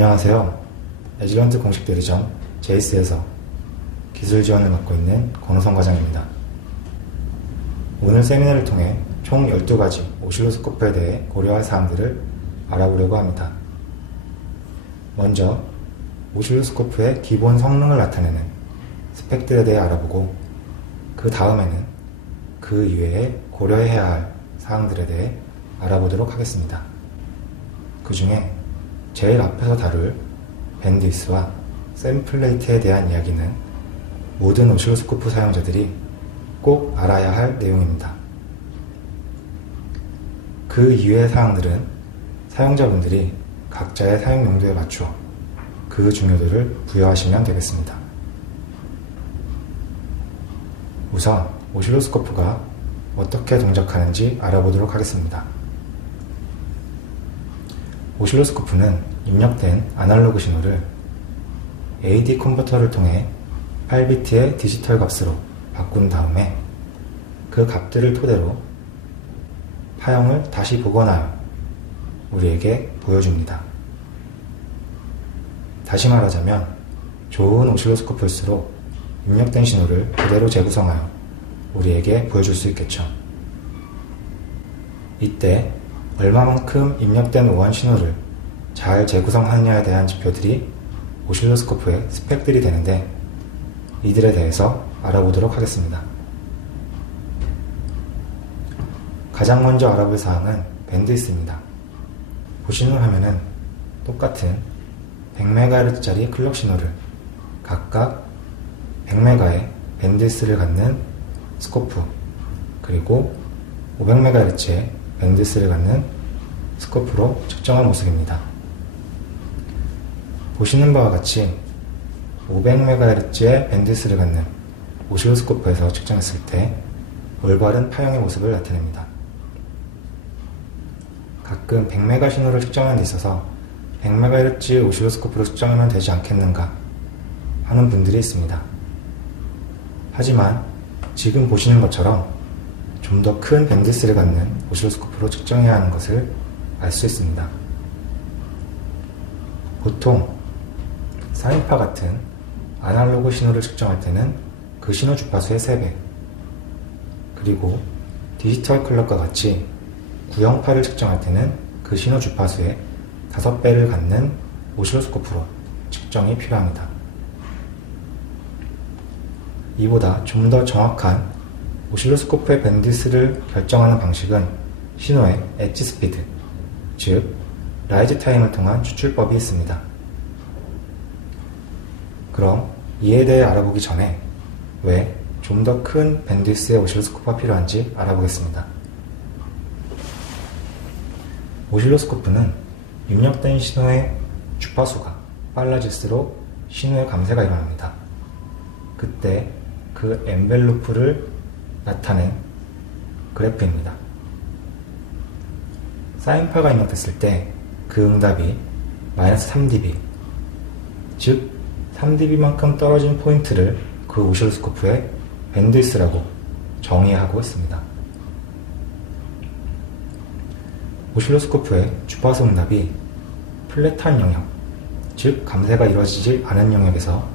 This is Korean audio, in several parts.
안녕하세요. 에지런트 공식 대리점 제이스에서 기술 지원을 맡고 있는 권호성 과장입니다. 오늘 세미나를 통해 총 12가지 오실로스코프에 대해 고려할 사항들을 알아보려고 합니다. 먼저 오실로스코프의 기본 성능을 나타내는 스펙들에 대해 알아보고, 그 다음에는 그 이외에 고려해야 할 사항들에 대해 알아보도록 하겠습니다. 그 중에 제일 앞에서 다룰 밴드위스와 샘플레이트에 대한 이야기는 모든 오실로스코프 사용자들이 꼭 알아야 할 내용입니다. 그 이외의 사항들은 사용자분들이 각자의 사용 용도에 맞추어 그 중요도를 부여하시면 되겠습니다. 우선 오실로스코프가 어떻게 동작하는지 알아보도록 하겠습니다. 오실로스코프는 입력된 아날로그 신호를 AD 컨버터를 통해 8비트의 디지털 값으로 바꾼 다음에 그 값들을 토대로 파형을 다시 복원하여 우리에게 보여줍니다. 다시 말하자면 좋은 오실로스코프일수록 입력된 신호를 그대로 재구성하여 우리에게 보여줄 수 있겠죠. 이때 얼마만큼 입력된 오한 신호를 잘 재구성하느냐에 대한 지표들이 오실로스코프의 스펙들이 되는데, 이들에 대해서 알아보도록 하겠습니다. 가장 먼저 알아볼 사항은 밴드위스입니다. 보시는 화면은 똑같은 100MHz짜리 클럭 신호를 각각 100MHz의 밴드위스를 갖는 스코프, 그리고 500MHz의 밴드위스를 갖는 스코프로 측정한 모습입니다. 보시는 바와 같이 500MHz의 밴드위스를 갖는 오실로스코프에서 측정했을 때 올바른 파형의 모습을 나타냅니다. 가끔 100MHz 신호를 측정하는 데 있어서 100MHz 오실로스코프로 측정하면 되지 않겠는가 하는 분들이 있습니다. 하지만 지금 보시는 것처럼 좀 더 큰 밴드위스를 갖는 오실로스코프로 측정해야 하는 것을 알 수 있습니다. 보통 사인파 같은 아날로그 신호를 측정할 때는 그 신호 주파수의 3배, 그리고 디지털 클럭과 같이 구형파를 측정할 때는 그 신호 주파수의 5배를 갖는 오실로스코프로 측정이 필요합니다. 이보다 좀 더 정확한 오실로스코프의 밴드위스를 결정하는 방식은 신호의 엣지 스피드, 즉 라이즈 타임을 통한 추출법이 있습니다. 그럼 이에 대해 알아보기 전에 왜 좀 더 큰 밴드위스의 오실로스코프가 필요한지 알아보겠습니다. 오실로스코프는 입력된 신호의 주파수가 빨라질수록 신호의 감쇄가 일어납니다. 그때 그 엔벨로프를 나타낸 그래프입니다. 사인파가 입력됐을 때 그 응답이 마이너스 3dB, 즉 3dB만큼 떨어진 포인트를 그 오실로스코프의 밴드위스라고 정의하고 있습니다. 오실로스코프의 주파수 응답이 플랫한 영역, 즉 감쇄가 이루어지지 않은 영역에서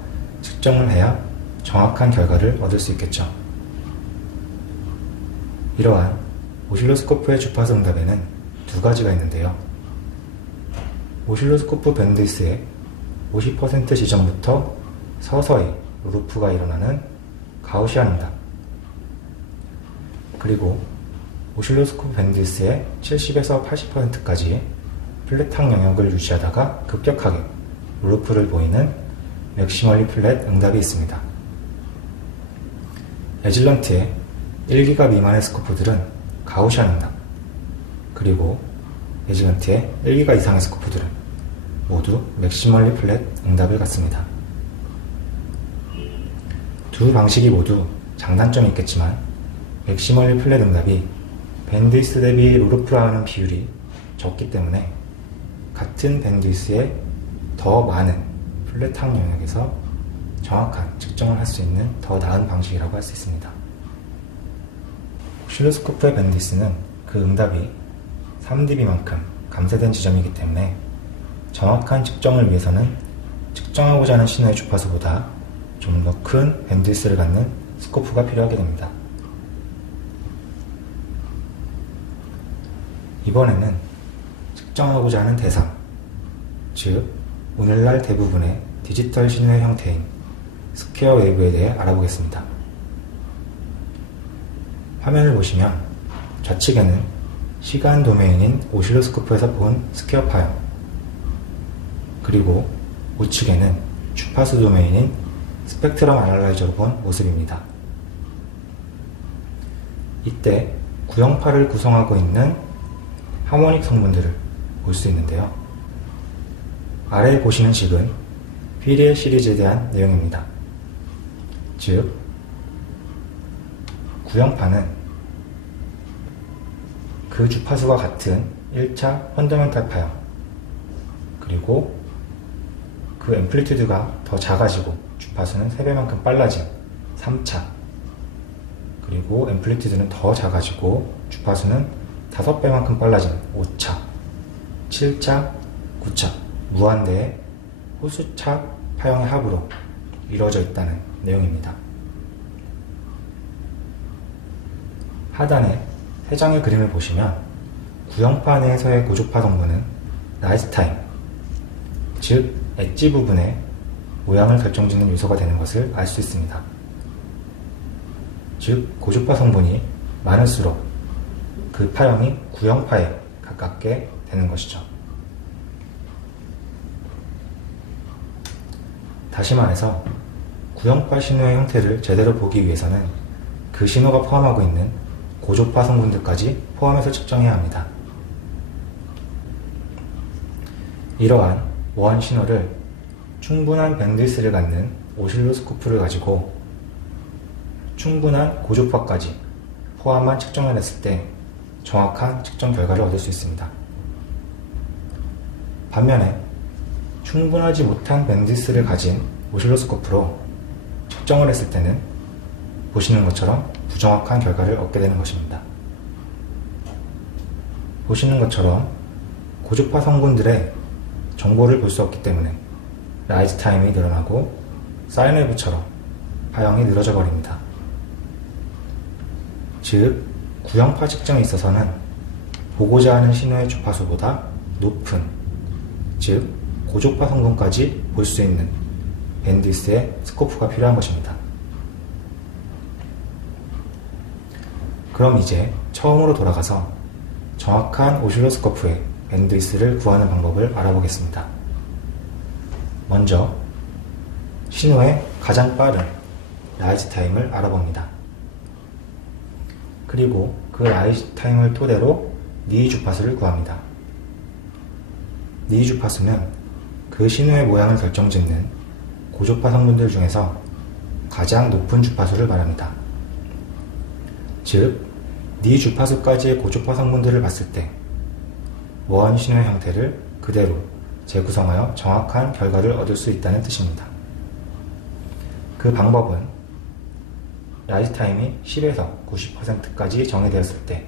측정을 해야 정확한 결과를 얻을 수 있겠죠. 이러한 오실로스코프의 주파수 응답에는 두 가지가 있는데요. 오실로스코프 밴드위스의 50% 지점부터 서서히 루프가 일어나는 가우시안 응답, 그리고 오실로스코프 밴드위스의 70에서 80%까지 플랫한 영역을 유지하다가 급격하게 루프를 보이는 맥시멀리 플랫 응답이 있습니다. 에질런트의 1기가 미만의 스코프들은 가우시안 응답, 그리고 에질런트의 1기가 이상의 스코프들은 모두 맥시멀리 플랫 응답을 갖습니다. 두 방식이 모두 장단점이 있겠지만 맥시멀리 플랫 응답이 밴드위스 대비 루프라는 비율이 적기 때문에 같은 밴드위스에 더 많은 플랫한 영역에서 정확한 측정을 할 수 있는 더 나은 방식이라고 할 수 있습니다. 오실로스코프의 밴드위스는 그 응답이 3dB만큼 감쇄된 지점이기 때문에 정확한 측정을 위해서는 측정하고자 하는 신호의 주파수보다 좀 더 큰 밴드위스를 갖는 스코프가 필요하게 됩니다. 이번에는 측정하고자 하는 대상, 즉 오늘날 대부분의 디지털 신호의 형태인 스퀘어 웨이브에 대해 알아보겠습니다. 화면을 보시면 좌측에는 시간 도메인인 오실로스코프에서 본 스퀘어 파형, 그리고 우측에는 주파수 도메인인 스펙트럼 아날라이저로 본 모습입니다. 이때 구형파를 구성하고 있는 하모닉 성분들을 볼 수 있는데요. 아래에 보시는 식은 피리에 시리즈에 대한 내용입니다. 즉, 구형파는 그 주파수와 같은 1차 펀더멘탈 파형, 그리고 그 앰플리튜드가 더 작아지고 주파수는 3배만큼 빨라진 3차, 그리고 앰플리튜드는 더 작아지고 주파수는 5배만큼 빨라진 5차, 7차, 9차, 무한대의 호수차 파형의 합으로 이루어져 있다는 내용입니다. 하단에 3장의 그림을 보시면 구형파 내에서의 고주파 성분은 라이즈 타임, 즉 엣지 부분의 모양을 결정짓는 요소가 되는 것을 알 수 있습니다. 즉 고주파 성분이 많을수록 그 파형이 구형파에 가깝게 되는 것이죠. 다시 말해서 구형파 신호의 형태를 제대로 보기 위해서는 그 신호가 포함하고 있는 고주파 성분들까지 포함해서 측정해야 합니다. 이러한 원 신호를 충분한 밴드위스를 갖는 오실로스코프를 가지고 충분한 고주파까지 포함한 측정을 했을 때 정확한 측정 결과를 얻을 수 있습니다. 반면에 충분하지 못한 밴드위스를 가진 오실로스코프로 측정을 했을 때는 보시는 것처럼 부정확한 결과를 얻게 되는 것입니다. 보시는 것처럼 고주파 성분들의 정보를 볼 수 없기 때문에 라이즈 타임이 늘어나고 사인웨이브처럼 파형이 늘어져 버립니다. 즉, 구형파 측정에 있어서는 보고자 하는 신호의 주파수보다 높은, 즉 고주파 성분까지 볼 수 있는 밴드위스의 스코프가 필요한 것입니다. 그럼 이제 처음으로 돌아가서 정확한 오실로스코프의 밴드위스를 구하는 방법을 알아보겠습니다. 먼저 신호의 가장 빠른 라이즈 타임을 알아봅니다. 그리고 그 라이즈 타임을 토대로 니 주파수를 구합니다. 니 주파수는 그 신호의 모양을 결정짓는 고주파 성분들 중에서 가장 높은 주파수를 말합니다. 즉, 니 주파수까지의 고주파 성분들을 봤을 때 원 신호의 형태를 그대로 재구성하여 정확한 결과를 얻을 수 있다는 뜻입니다. 그 방법은 라이즈 타임이 10에서 90%까지 정의되었을 때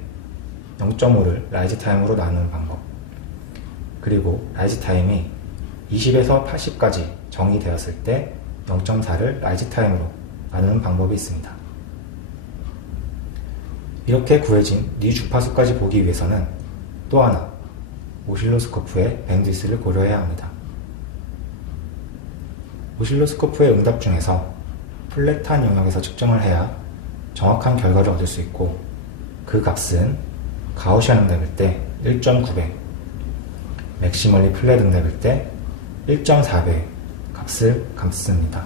0.5를 라이즈 타임으로 나누는 방법, 그리고 라이즈 타임이 20에서 80까지 정의되었을 때 0.4를 라이즈 타임으로 나누는 방법이 있습니다. 이렇게 구해진 니 주파수까지 보기 위해서는 또 하나 오실로스코프의 밴드위스를 고려해야 합니다. 오실로스코프의 응답 중에서 플랫한 영역에서 측정을 해야 정확한 결과를 얻을 수 있고, 그 값은 가우시안 응답일 때 1.9배, 맥시멀리 플랫 응답일 때 1.4배의 값을 갖습니다.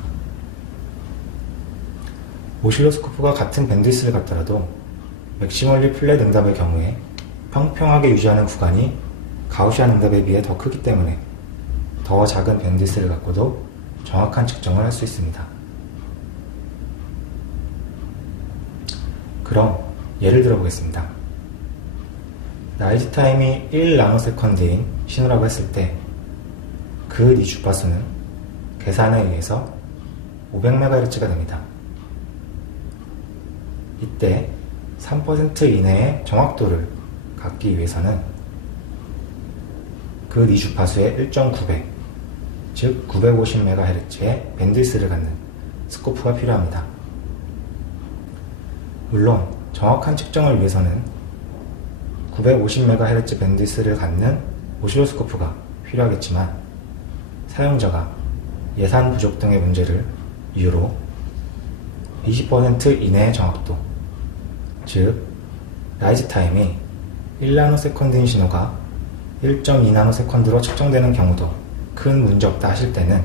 오실로스코프가 같은 밴드위스를 갖더라도 맥시멀리 플랫 응답의 경우에 평평하게 유지하는 구간이 가우시안 응답에 비해 더 크기 때문에 더 작은 밴드위스를 갖고도 정확한 측정을 할 수 있습니다. 그럼 예를 들어 보겠습니다. 라이즈 타임이 1나노세컨드인 신호라고 했을 때 그 니 주파수는 계산에 의해서 500MHz가 됩니다. 이때 3% 이내의 정확도를 갖기 위해서는 그 니 주파수의 1.9배, 즉 950MHz의 밴드위스를 갖는 스코프가 필요합니다. 물론 정확한 측정을 위해서는 950MHz 밴드위스를 갖는 오실로스코프가 필요하겠지만 사용자가 예산 부족 등의 문제를 이유로 20% 이내의 정확도, 즉 라이즈 타임이 1나노세컨드인 신호가 1.2나노세컨드로 측정되는 경우도 큰 문제 없다 하실 때는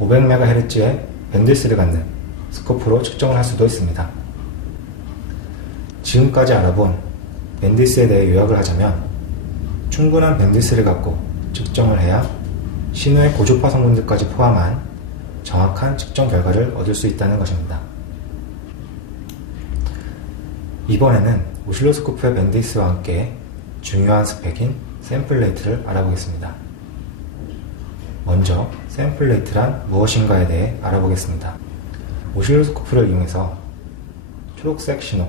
500MHz의 밴드위스를 갖는 스코프로 측정을 할 수도 있습니다. 지금까지 알아본 밴드위스에 대해 요약을 하자면 충분한 밴드위스를 갖고 측정을 해야 신호의 고주파 성분들까지 포함한 정확한 측정 결과를 얻을 수 있다는 것입니다. 이번에는 오실로스코프의 밴드위스와 함께 중요한 스펙인 샘플 레이트를 알아보겠습니다. 먼저 샘플 레이트란 무엇인가에 대해 알아보겠습니다. 오실로스코프를 이용해서 초록색 신호,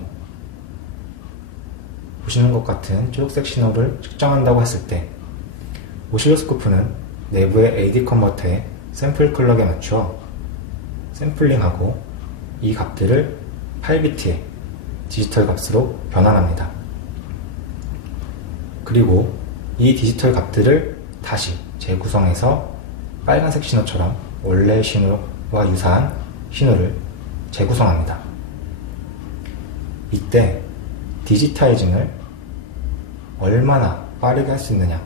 보시는 것 같은 초록색 신호를 측정한다고 했을 때 오실로스코프는 내부의 AD 컨버터의 샘플 클럭에 맞추어 샘플링하고 이 값들을 8비트의 디지털 값으로 변환합니다. 그리고 이 디지털 값들을 다시 재구성해서 빨간색 신호처럼 원래 신호와 유사한 신호를 재구성합니다. 이때 디지타이징을 얼마나 빠르게 할 수 있느냐,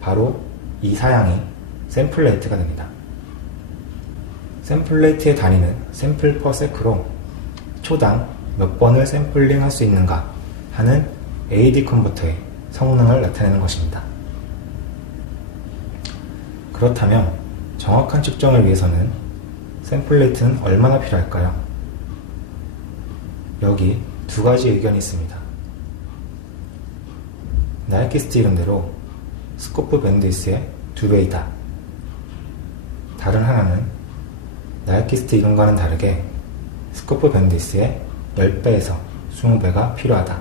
바로 이 사양이 샘플 레이트가 됩니다. 샘플 레이트의 단위는 샘플 퍼 세크로 초당 몇 번을 샘플링 할 수 있는가 하는 AD 컨버터의 성능을 나타내는 것입니다. 그렇다면 정확한 측정을 위해서는 샘플 레이트는 얼마나 필요할까요? 여기 두 가지 의견이 있습니다. 나이키스트 이론대로 스코프 밴드위스의 2배이다. 다른 하나는 나이키스트 이론과는 다르게 스코프 밴드위스의 10배에서 20배가 필요하다.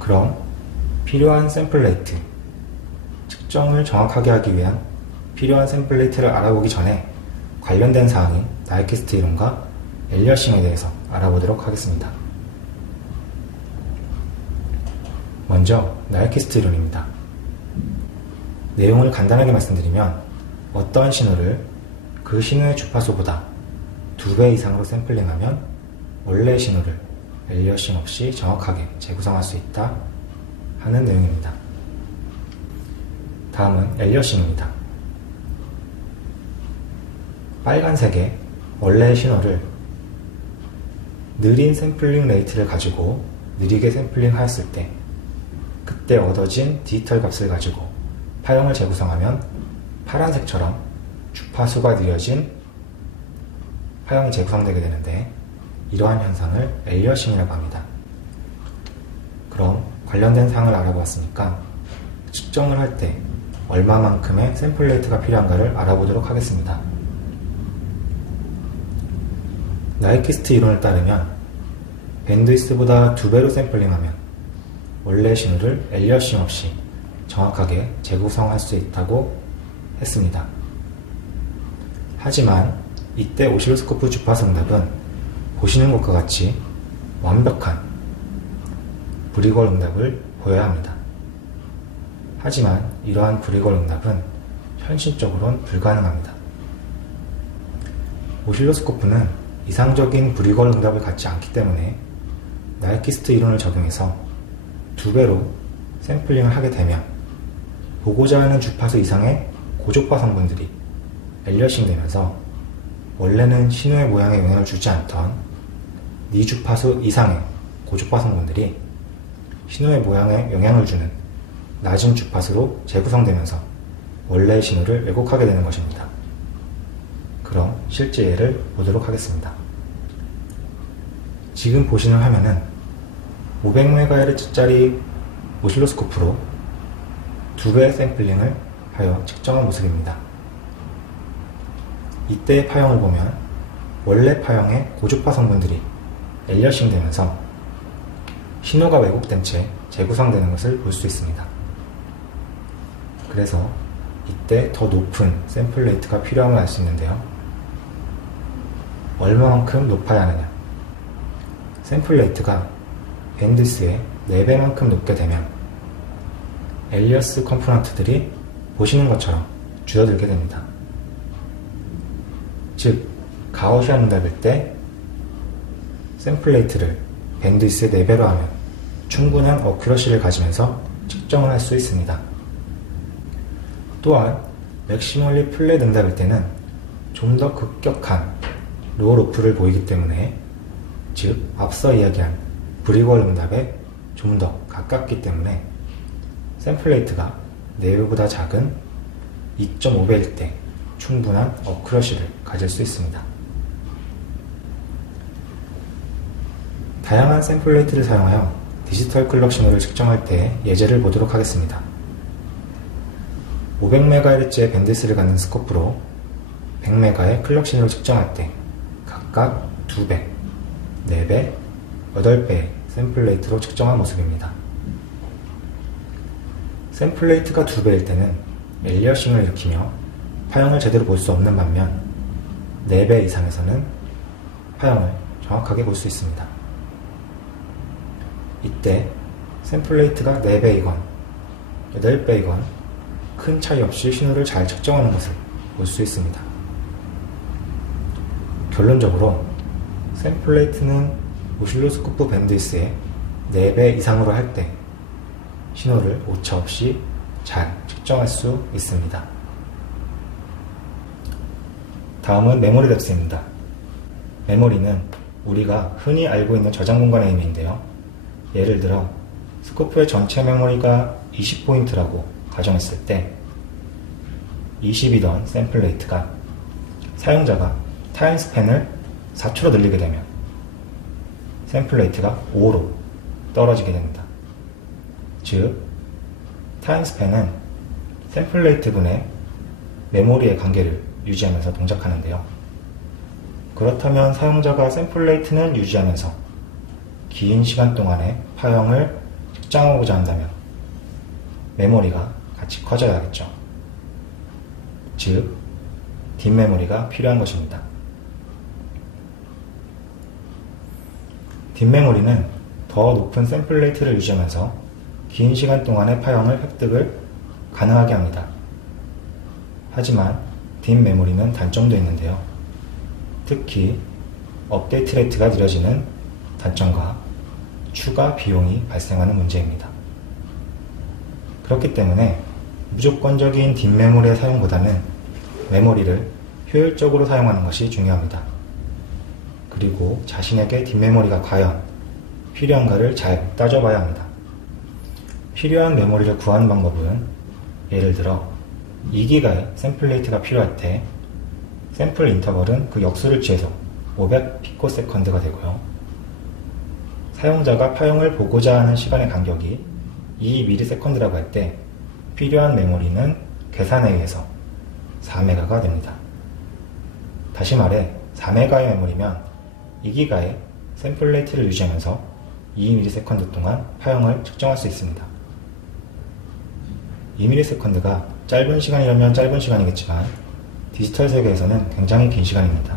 그럼 필요한 샘플 레이트, 측정을 정확하게 하기 위한 필요한 샘플 레이트를 알아보기 전에 관련된 사항인 나이키스트 이론과 엘리어싱에 대해서 알아보도록 하겠습니다. 먼저 나이키스트 이론입니다. 내용을 간단하게 말씀드리면 어떠한 신호를 그 신호의 주파수보다 2배 이상으로 샘플링하면 원래 신호를 엘리어싱 없이 정확하게 재구성할 수 있다 하는 내용입니다. 다음은 엘리어싱입니다. 빨간색의 원래의 신호를 느린 샘플링 레이트를 가지고 느리게 샘플링 하였을 때 그때 얻어진 디지털 값을 가지고 파형을 재구성하면 파란색처럼 주파수가 느려진 파형이 재구성되게 되는데 이러한 현상을 엘리어싱이라고 합니다. 그럼 관련된 사항을 알아보았으니까 측정을 할 때 얼마만큼의 샘플 레이트가 필요한가를 알아보도록 하겠습니다. 나이키스트 이론에 따르면 밴드위스보다 2배로 샘플링하면 원래 신호를 엘리어싱 없이 정확하게 재구성할 수 있다고 했습니다. 하지만 이때 오실로스코프 주파수 응답은 보시는 것과 같이 완벽한 브리걸 응답을 보여야 합니다. 하지만 이러한 브리걸 응답은 현실적으로는 불가능합니다. 오실로스코프는 이상적인 브리걸 응답을 갖지 않기 때문에 나이키스트 이론을 적용해서 2배로 샘플링을 하게 되면 보고자 하는 주파수 이상의 고주파 성분들이 엘리어싱 되면서 원래는 신호의 모양에 영향을 주지 않던 니 주파수 이상의 고주파 성분들이 신호의 모양에 영향을 주는 낮은 주파수로 재구성되면서 원래의 신호를 왜곡하게 되는 것입니다. 그럼 실제 예를 보도록 하겠습니다. 지금 보시는 화면은 500MHz짜리 오실로스코프로 2배 샘플링을 하여 측정한 모습입니다. 이때의 파형을 보면 원래 파형의 고주파 성분들이 엘리어싱 되면서 신호가 왜곡된 채 재구성되는 것을 볼 수 있습니다. 그래서 이때 더 높은 샘플 레이트가 필요함을 알 수 있는데요. 얼마만큼 높아야 하느냐? 샘플 레이트가 밴드위스의 4배만큼 높게 되면 엘리어스 컴포넌트들이 보시는 것처럼 줄어들게 됩니다. 즉, 가우시안 응답일 때 샘플 레이트를 밴드위스의 4배로 하면 충분한 어큐러시를 가지면서 측정을 할 수 있습니다. 또한 맥시멀리 플랫 응답일 때는 좀 더 급격한 로우 로프를 보이기 때문에, 즉 앞서 이야기한 브리월 응답에 좀 더 가깝기 때문에 샘플 레이트가 4배보다 작은 2.5배일 때 충분한 어큐러시를 가질 수 있습니다. 다양한 샘플 레이트를 사용하여 디지털 클럭 신호를 측정할 때 예제를 보도록 하겠습니다. 500MHz의 밴드위스를 갖는 스코프로 100MHz의 클럭 신호를 측정할 때 각각 2배, 4배, 8배의 샘플 레이트로 측정한 모습입니다. 샘플 레이트가 2배일 때는 엘리어싱을 일으키며 파형을 제대로 볼 수 없는 반면 4배 이상에서는 파형을 정확하게 볼 수 있습니다. 이때 샘플 레이트가 4배이건 8배이건 큰 차이 없이 신호를 잘 측정하는 것을 볼 수 있습니다. 결론적으로 샘플 레이트는 오실로스코프 밴드위스의 4배 이상으로 할 때 신호를 오차 없이 잘 측정할 수 있습니다. 다음은 메모리 뎁스입니다. 메모리는 우리가 흔히 알고 있는 저장 공간의 의미인데요. 예를 들어 스코프의 전체 메모리가 20포인트라고 가정했을 때 20이던 샘플 레이트가 사용자가 타임 스팬을 4초로 늘리게 되면 샘플 레이트가 5로 떨어지게 됩니다. 즉, 타임 스팬은 샘플 레이트분의 메모리의 관계를 유지하면서 동작하는데요. 그렇다면 사용자가 샘플 레이트는 유지하면서 긴 시간 동안의 파형을 측정하고자 한다면 메모리가 같이 커져야겠죠. 즉, 딥메모리가 필요한 것입니다. 딥메모리는 더 높은 샘플 레이트를 유지하면서 긴 시간 동안의 파형을 획득을 가능하게 합니다. 하지만 딥메모리는 단점도 있는데요. 특히 업데이트 레이트가 느려지는 단점과 추가 비용이 발생하는 문제입니다. 그렇기 때문에 무조건적인 딥메모리의 사용보다는 메모리를 효율적으로 사용하는 것이 중요합니다. 그리고 자신에게 딥메모리가 과연 필요한가를 잘 따져봐야 합니다. 필요한 메모리를 구하는 방법은 예를 들어 2기가의 샘플 레이트가 필요할 때 샘플 인터벌은 그 역수를 취해서 500피코세컨드가 되고요. 사용자가 파형을 보고자 하는 시간의 간격이 2ms라고 할 때 필요한 메모리는 계산에 의해서 4메가가 됩니다. 다시 말해 4메가의 메모리면 2기가의 샘플 레이트를 유지하면서 2ms 동안 파형을 측정할 수 있습니다. 2ms가 짧은 시간이라면 짧은 시간이겠지만 디지털 세계에서는 굉장히 긴 시간입니다.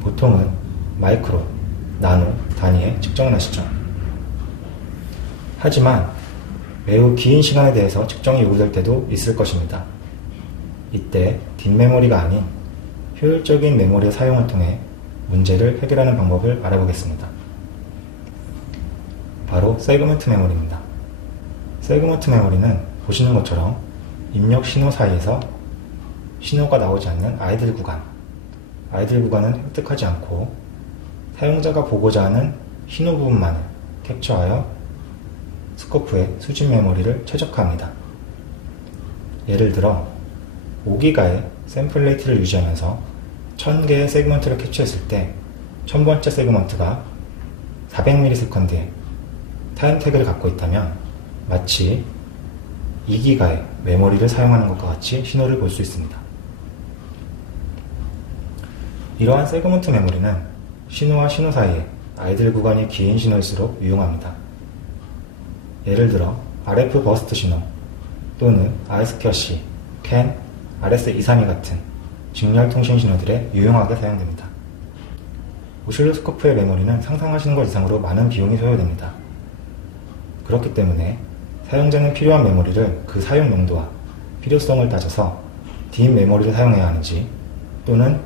보통은 마이크로, 나노 단위의 측정을 하시죠. 하지만 매우 긴 시간에 대해서 측정이 요구될 때도 있을 것입니다. 이때 딥메모리가 아닌 효율적인 메모리의 사용을 통해 문제를 해결하는 방법을 알아보겠습니다. 바로 세그먼트 메모리입니다. 세그먼트 메모리는 보시는 것처럼 입력 신호 사이에서 신호가 나오지 않는 아이들 구간은 획득하지 않고 사용자가 보고자 하는 신호 부분만을 캡처하여 스코프의 수집 메모리를 최적화합니다. 예를 들어 5기가의 샘플 레이트를 유지하면서 1000개의 세그먼트를 캡처했을 때 1000번째 세그먼트가 400ms의 타임 태그를 갖고 있다면 마치 2기가의 메모리를 사용하는 것과 같이 신호를 볼 수 있습니다. 이러한 세그먼트 메모리는 신호와 신호 사이에 아이들 구간이 긴 신호일수록 유용합니다. 예를 들어 RF 버스트 신호 또는 RSQC, CAN, RS232 같은 직렬 통신 신호들에 유용하게 사용됩니다. 오실로스코프의 메모리는 상상하시는 것 이상으로 많은 비용이 소요됩니다. 그렇기 때문에 사용자는 필요한 메모리를 그 사용 용도와 필요성을 따져서 딥 메모리를 사용해야 하는지 또는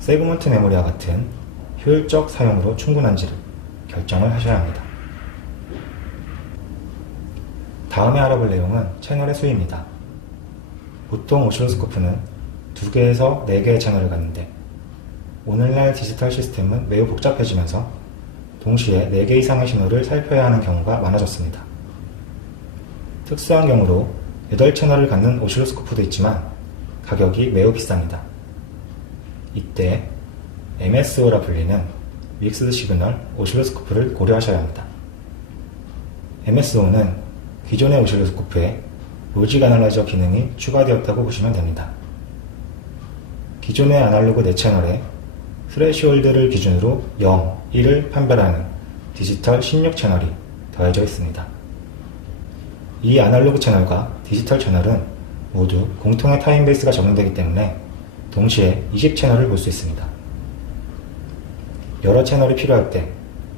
세그먼트 메모리와 같은 효율적 사용으로 충분한지를 결정을 하셔야 합니다. 다음에 알아볼 내용은 채널의 수입니다. 보통 오실로스코프는 2개에서 4개의 채널을 갖는데 오늘날 디지털 시스템은 매우 복잡해지면서 동시에 4개 이상의 신호를 살펴야 하는 경우가 많아졌습니다. 특수한 경우로 8채널을 갖는 오실로스코프도 있지만 가격이 매우 비쌉니다. 이때 MSO라 불리는 믹스드 시그널 오실로스코프를 고려하셔야 합니다. MSO는 기존의 오실로스코프에 로직 아날라이저 기능이 추가되었다고 보시면 됩니다. 기존의 아날로그 4채널에 스레시홀드를 기준으로 0, 1을 판별하는 디지털 16채널이 더해져 있습니다. 이 아날로그 채널과 디지털 채널은 모두 공통의 타임베이스가 적용되기 때문에 동시에 20채널을 볼 수 있습니다. 여러 채널이 필요할 때,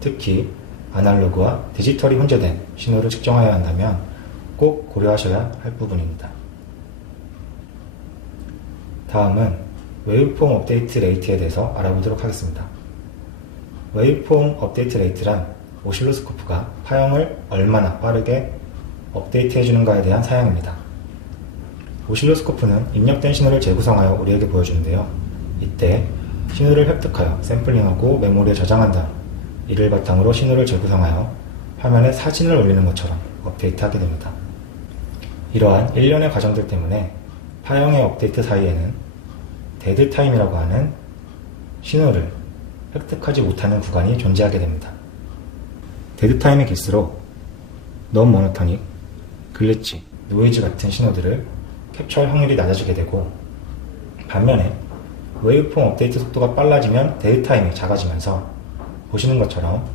특히 아날로그와 디지털이 혼재된 신호를 측정해야 한다면 꼭 고려하셔야 할 부분입니다. 다음은 웨이브폼 업데이트 레이트에 대해서 알아보도록 하겠습니다. 웨이브폼 업데이트 레이트란 오실로스코프가 파형을 얼마나 빠르게 업데이트 해주는가에 대한 사양입니다. 오실로스코프는 입력된 신호를 재구성하여 우리에게 보여주는데요. 이때 신호를 획득하여 샘플링하고 메모리에 저장한 다음 이를 바탕으로 신호를 재구성하여 화면에 사진을 올리는 것처럼 업데이트하게 됩니다. 이러한 일련의 과정들 때문에 파형의 업데이트 사이에는 데드타임이라고 하는 신호를 획득하지 못하는 구간이 존재하게 됩니다. 데드타임이 길수록 non-monotonic, 글리치, 노이즈 같은 신호들을 캡처할 확률이 낮아지게 되고 반면에 웨이브폼 업데이트 속도가 빨라지면 데드타임이 작아지면서 보시는 것처럼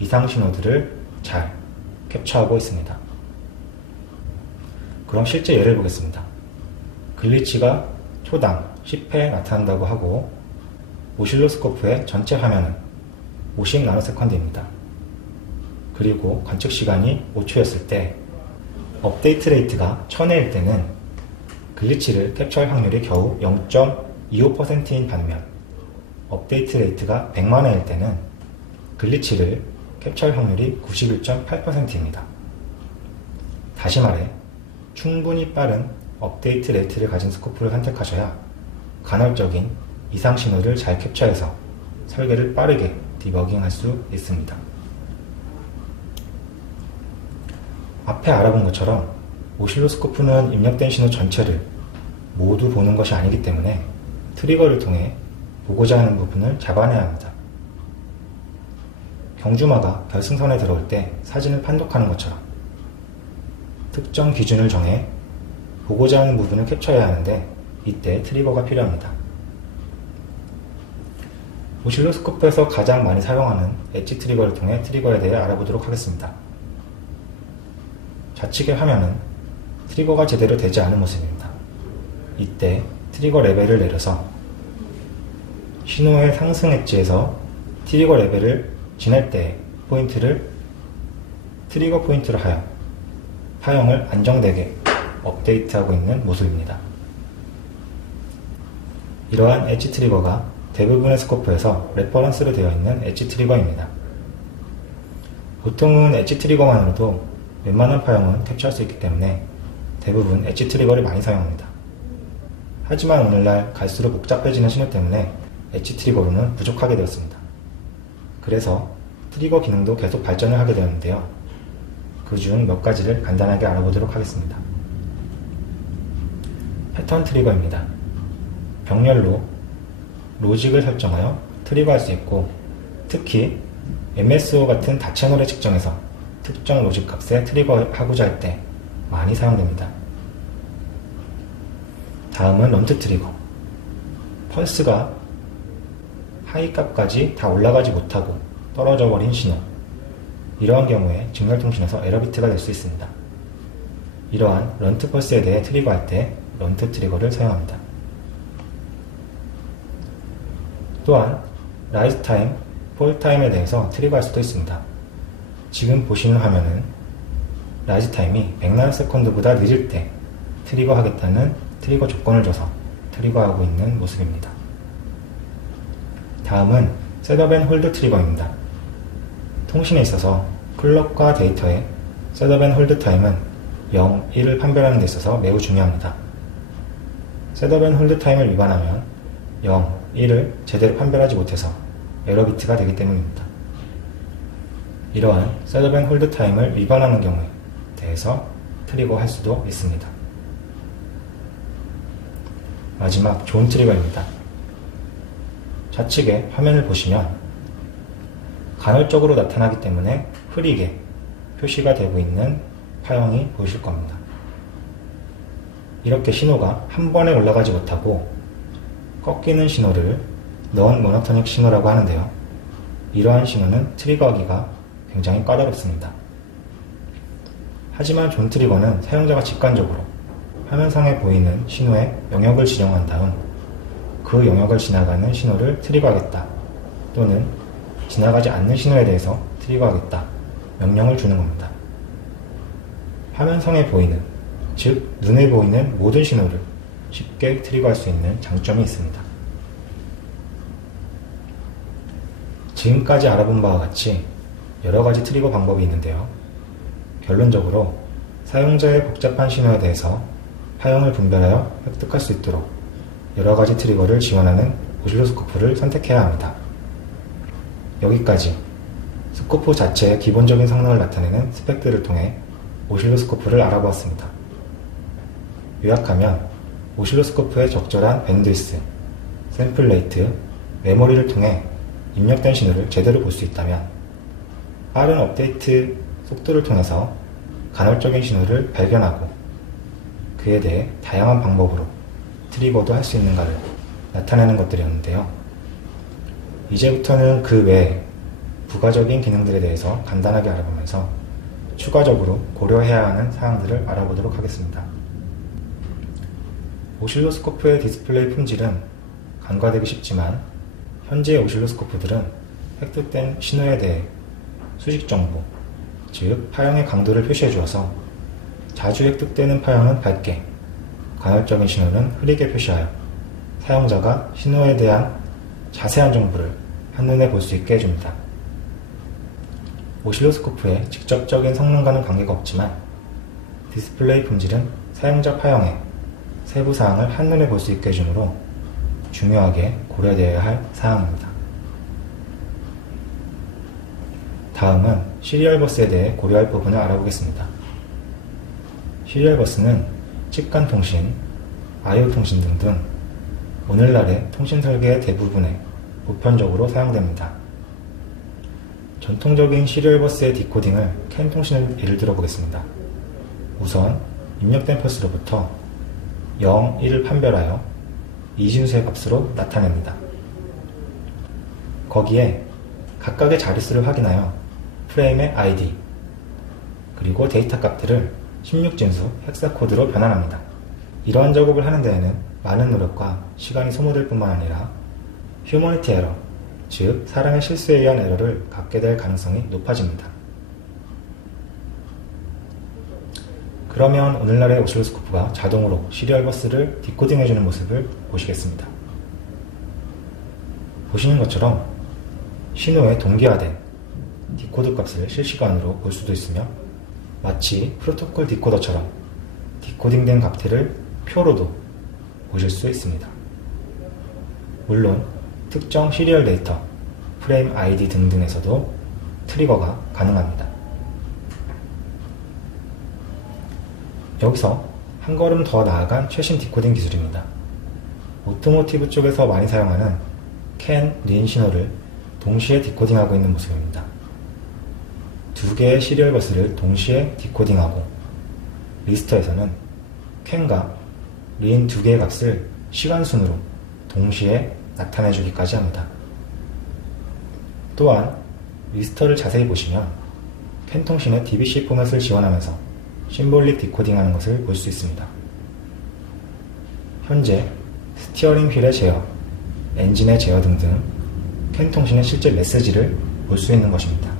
이상 신호들을 잘 캡처하고 있습니다. 그럼 실제 예를 보겠습니다. 글리치가 초당 10회 나타난다고 하고 오실로스코프의 전체 화면은 50나노세컨드입니다. 그리고 관측 시간이 5초였을 때 업데이트 레이트가 1000회일 때는 글리치를 캡처할 확률이 겨우 0.25%인 반면 업데이트 레이트가 100만회일 때는 글리치를 캡처할 확률이 91.8%입니다. 다시 말해 충분히 빠른 업데이트 레이트를 가진 스코프를 선택하셔야 간헐적인 이상 신호를 잘 캡처해서 설계를 빠르게 디버깅할 수 있습니다. 앞에 알아본 것처럼 오실로스코프는 입력된 신호 전체를 모두 보는 것이 아니기 때문에 트리거를 통해 보고자 하는 부분을 잡아내야 합니다. 경주마가 결승선에 들어올 때 사진을 판독하는 것처럼 특정 기준을 정해 보고자 하는 부분을 캡처해야 하는데 이때 트리거가 필요합니다. 오실로스코프에서 가장 많이 사용하는 엣지 트리거를 통해 트리거에 대해 알아보도록 하겠습니다. 좌측의 화면은 트리거가 제대로 되지 않은 모습입니다. 이때 트리거 레벨을 내려서 신호의 상승 엣지에서 트리거 레벨을 지날 때의 포인트를 트리거 포인트로 하여 파형을 안정되게 업데이트하고 있는 모습입니다. 이러한 엣지 트리거가 대부분의 스코프에서 레퍼런스로 되어 있는 엣지 트리거입니다. 보통은 엣지 트리거만으로도 웬만한 파형은 캡처할 수 있기 때문에 대부분 엣지 트리거를 많이 사용합니다. 하지만 오늘날 갈수록 복잡해지는 신호 때문에 엣지 트리거로는 부족하게 되었습니다. 그래서 트리거 기능도 계속 발전을 하게 되었는데요. 그중 몇 가지를 간단하게 알아보도록 하겠습니다. 패턴 트리거입니다. 병렬로 로직을 설정하여 트리거할 수 있고 특히 MSO 같은 다채널의 측정에서 특정 로직 값에 트리거하고자 할 때 많이 사용됩니다. 다음은 런트 트리거. 펄스가 하이 값까지 다 올라가지 못하고 떨어져 버린 신호 이러한 경우에 직렬통신에서 에러 비트가 될 수 있습니다. 이러한 런트 펄스에 대해 트리거할 때 런트 트리거를 사용합니다. 또한 라이즈 타임, 폴 타임에 대해서 트리거할 수도 있습니다. 지금 보시는 화면은 라이즈 타임이 100나노세컨드보다 늦을 때 트리거 하겠다는 트리거 조건을 줘서 트리거하고 있는 모습입니다. 다음은 셋업 앤 홀드 트리거입니다. 통신에 있어서 클럭과 데이터의 셋업 앤 홀드 타임은 0, 1을 판별하는 데 있어서 매우 중요합니다. 셋업 앤 홀드 타임을 위반하면 0, 1을 제대로 판별하지 못해서 에러 비트가 되기 때문입니다. 이러한 셋업 앤 홀드 타임을 위반하는 경우에 대해서 트리거할 수도 있습니다. 마지막 존 트리거입니다. 좌측에 화면을 보시면 간헐적으로 나타나기 때문에 흐리게 표시가 되고 있는 파형이 보이실 겁니다. 이렇게 신호가 한 번에 올라가지 못하고 꺾이는 신호를 넌 모노토닉 신호라고 하는데요. 이러한 신호는 트리거하기가 굉장히 까다롭습니다. 하지만 존 트리거는 사용자가 직관적으로 화면상에 보이는 신호의 영역을 지정한 다음 그 영역을 지나가는 신호를 트리거하겠다 또는 지나가지 않는 신호에 대해서 트리거하겠다 명령을 주는 겁니다. 화면상에 보이는, 즉 눈에 보이는 모든 신호를 쉽게 트리거할 수 있는 장점이 있습니다. 지금까지 알아본 바와 같이 여러가지 트리거 방법이 있는데요. 결론적으로 사용자의 복잡한 신호에 대해서 파형을 분별하여 획득할 수 있도록 여러가지 트리거를 지원하는 오실로스코프를 선택해야 합니다. 여기까지 스코프 자체의 기본적인 성능을 나타내는 스펙들을 통해 오실로스코프를 알아보았습니다. 요약하면 오실로스코프의 적절한 밴드위스, 샘플 레이트, 메모리를 통해 입력된 신호를 제대로 볼 수 있다면 빠른 업데이트 속도를 통해서 간헐적인 신호를 발견하고 그에 대해 다양한 방법으로 트리거도 할 수 있는가를 나타내는 것들이었는데요. 이제부터는 그 외에 부가적인 기능들에 대해서 간단하게 알아보면서 추가적으로 고려해야 하는 사항들을 알아보도록 하겠습니다. 오실로스코프의 디스플레이 품질은 간과되기 쉽지만 현재 오실로스코프들은 획득된 신호에 대해 수식 정보, 즉 파형의 강도를 표시해 주어서 자주 획득되는 파형은 밝게, 간헐적인 신호는 흐리게 표시하여 사용자가 신호에 대한 자세한 정보를 한눈에 볼 수 있게 해줍니다. 오실로스코프의 직접적인 성능과는 관계가 없지만 디스플레이 품질은 사용자 파형의 세부 사항을 한눈에 볼 수 있게 해주므로 중요하게 고려되어야 할 사항입니다. 다음은 시리얼 버스에 대해 고려할 부분을 알아보겠습니다. 시리얼 버스는 직관 통신, I/O 통신 등등 오늘날의 통신 설계의 대부분에 보편적으로 사용됩니다. 전통적인 시리얼 버스의 디코딩을 캔 통신을 예를 들어 보겠습니다. 우선 입력된 펄스로부터 0, 1을 판별하여 이진수의 값으로 나타냅니다. 거기에 각각의 자릿수를 확인하여 프레임의 ID 그리고 데이터 값들을 16진수 헥사코드로 변환합니다. 이러한 작업을 하는 데에는 많은 노력과 시간이 소모될 뿐만 아니라 휴머니티 에러, 즉 사람의 실수에 의한 에러를 갖게 될 가능성이 높아집니다. 그러면 오늘날의 오실로스코프가 자동으로 시리얼 버스를 디코딩해주는 모습을 보시겠습니다. 보시는 것처럼 신호에 동기화된 디코드 값을 실시간으로 볼 수도 있으며 마치 프로토콜 디코더처럼 디코딩된 값들을 표로도 보실 수 있습니다. 물론 특정 시리얼 데이터, 프레임 ID 등등에서도 트리거가 가능합니다. 여기서 한 걸음 더 나아간 최신 디코딩 기술입니다. 오토모티브 쪽에서 많이 사용하는 캔, 린 신호를 동시에 디코딩하고 있는 모습입니다. 두 개의 시리얼 버스를 동시에 디코딩하고 리스터에서는 캔과 린 두 개의 값을 시간순으로 동시에 나타내주기까지 합니다. 또한 리스터를 자세히 보시면 캔통신의 DBC 포맷을 지원하면서 심볼릭 디코딩하는 것을 볼 수 있습니다. 현재 스티어링 휠의 제어, 엔진의 제어 등등 캔통신의 실제 메시지를 볼 수 있는 것입니다.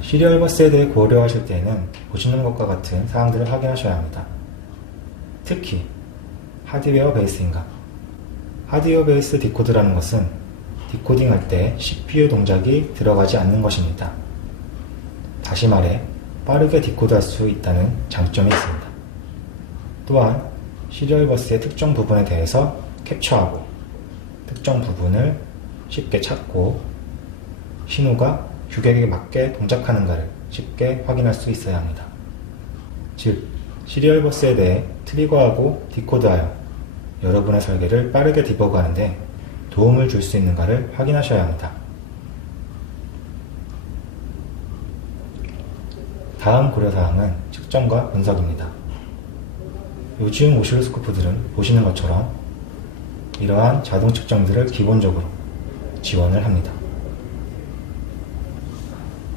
시리얼 버스에 대해 고려하실 때에는 보시는 것과 같은 사항들을 확인하셔야 합니다. 특히 하드웨어 베이스인가? 하드웨어 베이스 디코드라는 것은 디코딩할 때 CPU 동작이 들어가지 않는 것입니다. 다시 말해 빠르게 디코드할 수 있다는 장점이 있습니다. 또한 시리얼 버스의 특정 부분에 대해서 캡처하고 특정 부분을 쉽게 찾고 신호가 규격에 맞게 동작하는가를 쉽게 확인할 수 있어야 합니다. 즉, 시리얼 버스에 대해 트리거하고 디코드하여 여러분의 설계를 빠르게 디버그하는데 도움을 줄 수 있는가를 확인하셔야 합니다. 다음 고려사항은 측정과 분석입니다. 요즘 오실로스코프들은 보시는 것처럼 이러한 자동 측정들을 기본적으로 지원을 합니다.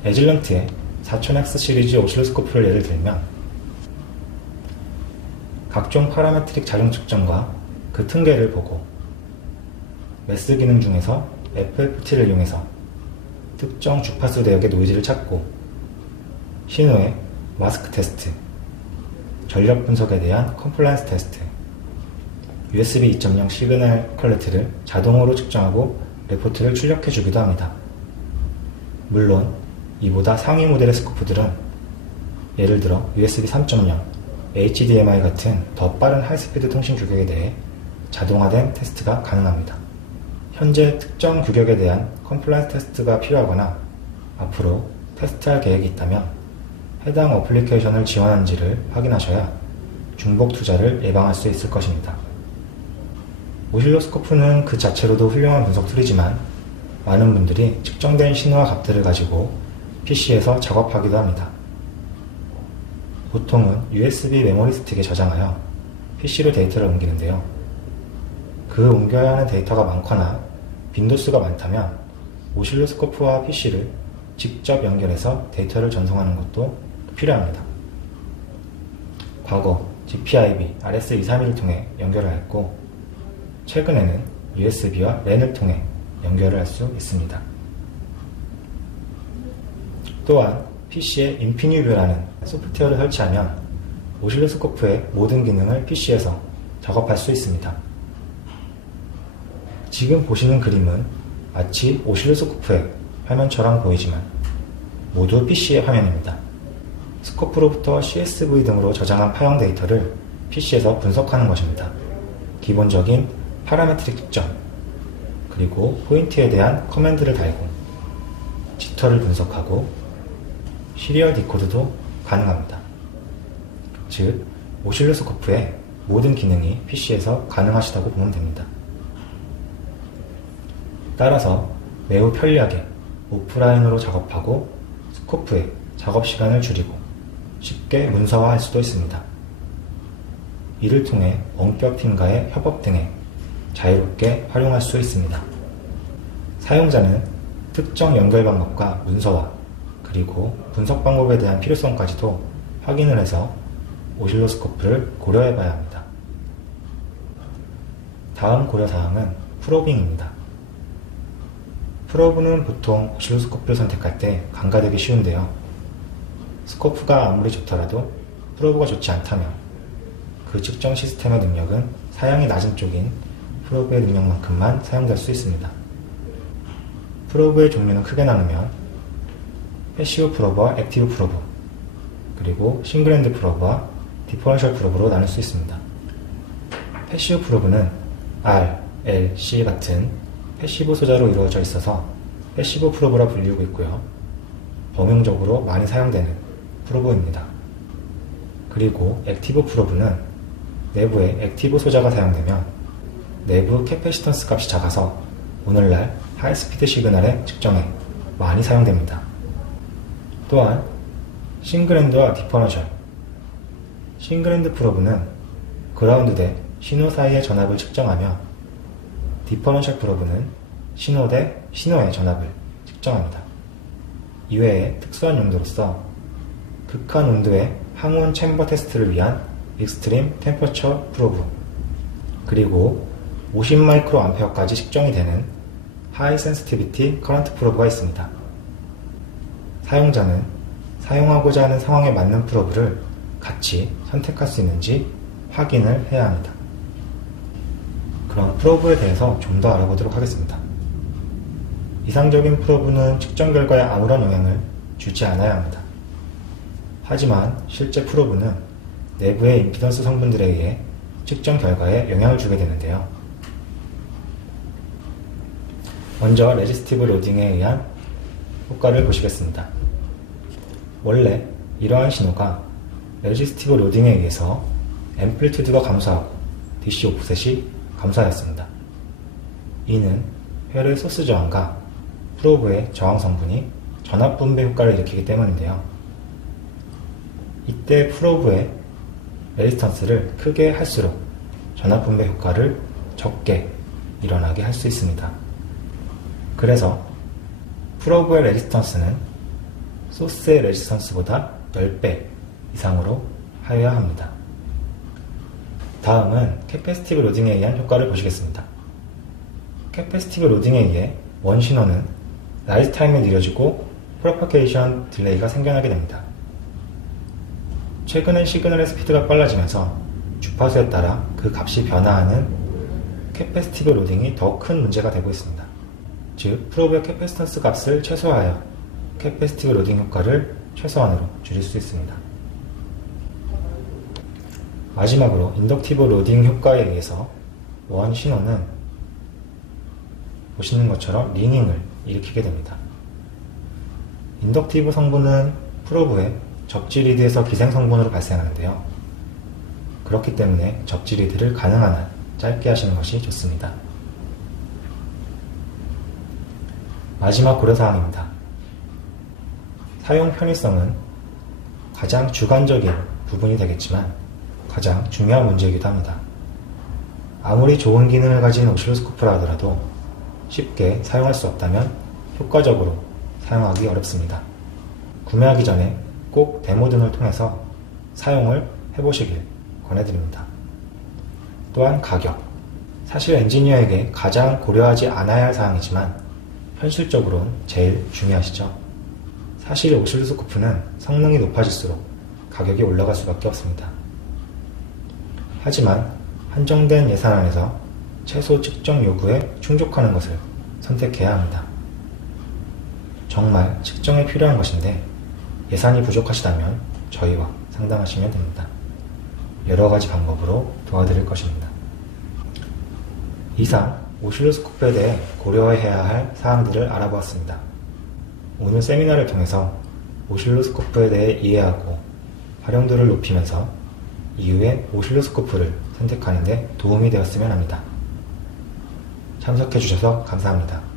에즐런트의 4000X 시리즈 오실로스코프를 예를 들면 각종 파라메트릭 자동 측정과 그 통계를 보고 매스 기능 중에서 FFT를 이용해서 특정 주파수 대역의 노이즈를 찾고 신호의 마스크 테스트, 전력 분석에 대한 컴플라이언스 테스트, USB 2.0 시그널 퀄리티를 자동으로 측정하고 레포트를 출력해 주기도 합니다. 물론 이보다 상위 모델의 스코프들은 예를 들어 USB 3.0, HDMI 같은 더 빠른 하이스피드 통신 규격에 대해 자동화된 테스트가 가능합니다. 현재 특정 규격에 대한 컴플라이언스 테스트가 필요하거나 앞으로 테스트할 계획이 있다면 해당 어플리케이션을 지원하는지를 확인하셔야 중복 투자를 예방할 수 있을 것입니다. 오실로스코프는 그 자체로도 훌륭한 분석 툴이지만 많은 분들이 측정된 신호와 값들을 가지고 PC에서 작업하기도 합니다. 보통은 USB 메모리 스틱에 저장하여 PC로 데이터를 옮기는데요. 그 옮겨야 하는 데이터가 많거나 빈도수가 많다면 오실로스코프와 PC를 직접 연결해서 데이터를 전송하는 것도 필요합니다. 과거 GPIB, RS231을 통해 연결을 했고 최근에는 USB와 랜을 통해 연결을 할 수 있습니다. 또한 PC에 인피니뷰라는 소프트웨어를 설치하면 오실로스코프의 모든 기능을 PC에서 작업할 수 있습니다. 지금 보시는 그림은 마치 오실로스코프의 화면처럼 보이지만 모두 PC의 화면입니다. 스코프로부터 CSV 등으로 저장한 파형 데이터를 PC에서 분석하는 것입니다. 기본적인 파라메트릭 측정, 그리고 포인트에 대한 커맨드를 달고 지터를 분석하고 시리얼 디코드도 가능합니다. 즉, 오실로스코프의 모든 기능이 PC에서 가능하시다고 보면 됩니다. 따라서 매우 편리하게 오프라인으로 작업하고 스코프의 작업 시간을 줄이고 쉽게 문서화할 수도 있습니다. 이를 통해 원격 팀과의 협업 등에 자유롭게 활용할 수 있습니다. 사용자는 특정 연결 방법과 문서화, 그리고 분석 방법에 대한 필요성까지도 확인을 해서 오실로스코프를 고려해 봐야 합니다. 다음 고려사항은 프로빙입니다. 프로브는 보통 오실로스코프를 선택할 때 간과되기 쉬운데요. 스코프가 아무리 좋더라도 프로브가 좋지 않다면 그 측정 시스템의 능력은 사양이 낮은 쪽인 프로브의 능력만큼만 사용될 수 있습니다. 프로브의 종류는 크게 나누면 패시브 프로브와 액티브 프로브, 그리고 싱글핸드 프로브와 디퍼런셜 프로브로 나눌 수 있습니다. 패시브 프로브는 R, L, C 같은 패시브 소자로 이루어져 있어서 패시브 프로브라 불리고 있고요. 범용적으로 많이 사용되는 프로브입니다. 그리고 액티브 프로브는 내부에 액티브 소자가 사용되면 내부 캐패시턴스 값이 작아서 오늘날 하이스피드 시그널의 측정에 많이 사용됩니다. 또한 싱글핸드와 디퍼런셜, 싱글핸드 프로브는 그라운드 대 신호 사이의 전압을 측정하며 디퍼런셜 프로브는 신호 대 신호의 전압을 측정합니다. 이외에 특수한 용도로서 극한 온도의 항온 챔버 테스트를 위한 익스트림 템퍼처 프로브, 그리고 50마이크로암페어까지 측정이 되는 하이 센시티비티 커런트 프로브가 있습니다. 사용자는 사용하고자 하는 상황에 맞는 프로브를 같이 선택할 수 있는지 확인을 해야 합니다. 그럼 프로브에 대해서 좀 더 알아보도록 하겠습니다. 이상적인 프로브는 측정 결과에 아무런 영향을 주지 않아야 합니다. 하지만 실제 프로브는 내부의 임피던스 성분들에 의해 측정 결과에 영향을 주게 되는데요. 먼저 레지스티브 로딩에 의한 효과를 보시겠습니다. 원래 이러한 신호가 레지스티브 로딩에 의해서 앰플리튜드가 감소하고 DC 오프셋이 감소하였습니다. 이는 혈의 소스 저항과 프로브의 저항 성분이 전압 분배 효과를 일으키기 때문인데요. 이때 프로브의 레지스턴스를 크게 할수록 전압 분배 효과를 적게 일어나게 할 수 있습니다. 그래서 프로브의 레지스턴스는 소스의 레지스턴스보다 10배 이상으로 하여야 합니다. 다음은 캐패시티브 로딩에 의한 효과를 보시겠습니다. 캐패시티브 로딩에 의해 원 신호는 라이즈 타임이 느려지고 프로파게이션 딜레이가 생겨나게 됩니다. 최근엔 시그널의 스피드가 빨라지면서 주파수에 따라 그 값이 변화하는 캐패시티브 로딩이 더 큰 문제가 되고 있습니다. 즉, 프로브의 캐패시턴스 값을 최소화하여 캐패시티브 로딩 효과를 최소한으로 줄일 수 있습니다. 마지막으로 인덕티브 로딩 효과에 의해서 원 신호는 보시는 것처럼 링잉을 일으키게 됩니다. 인덕티브 성분은 프로브의 접지 리드에서 기생 성분으로 발생하는데요. 그렇기 때문에 접지 리드를 가능한 한 짧게 하시는 것이 좋습니다. 마지막 고려사항입니다. 사용 편의성은 가장 주관적인 부분이 되겠지만 가장 중요한 문제이기도 합니다. 아무리 좋은 기능을 가진 오실로스코프라 하더라도 쉽게 사용할 수 없다면 효과적으로 사용하기 어렵습니다. 구매하기 전에 꼭 데모 등을 통해서 사용을 해보시길 권해드립니다. 또한 가격. 사실 엔지니어에게 가장 고려하지 않아야 할 사항이지만 현실적으로는 제일 중요하시죠. 사실 오실로스코프는 성능이 높아질수록 가격이 올라갈 수밖에 없습니다. 하지만 한정된 예산 안에서 최소 측정 요구에 충족하는 것을 선택해야 합니다. 정말 측정에 필요한 것인데 예산이 부족하시다면 저희와 상담하시면 됩니다. 여러 가지 방법으로 도와드릴 것입니다. 이상 오실로스코프에 대해 고려해야 할 사항들을 알아보았습니다. 오늘 세미나를 통해서 오실로스코프에 대해 이해하고 활용도를 높이면서 이후에 오실로스코프를 선택하는 데 도움이 되었으면 합니다. 참석해 주셔서 감사합니다.